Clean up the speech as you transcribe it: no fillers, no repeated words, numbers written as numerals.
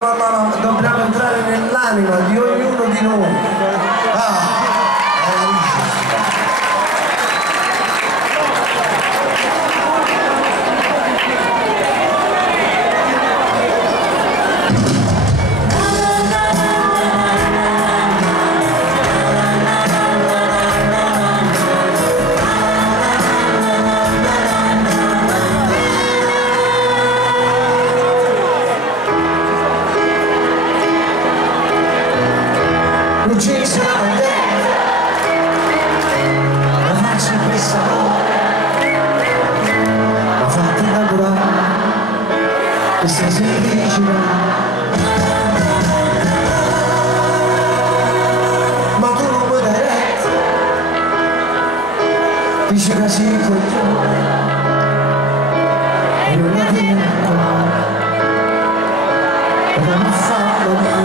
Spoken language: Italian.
Dobbiamo entrare nell'anima di ognuno di noi. Non ci sarà la faccia questa ma fatti innamorare questa semplicità, ma tu non vuoi dare retta, dice che si coglione e non la viene ancora, e non farlo.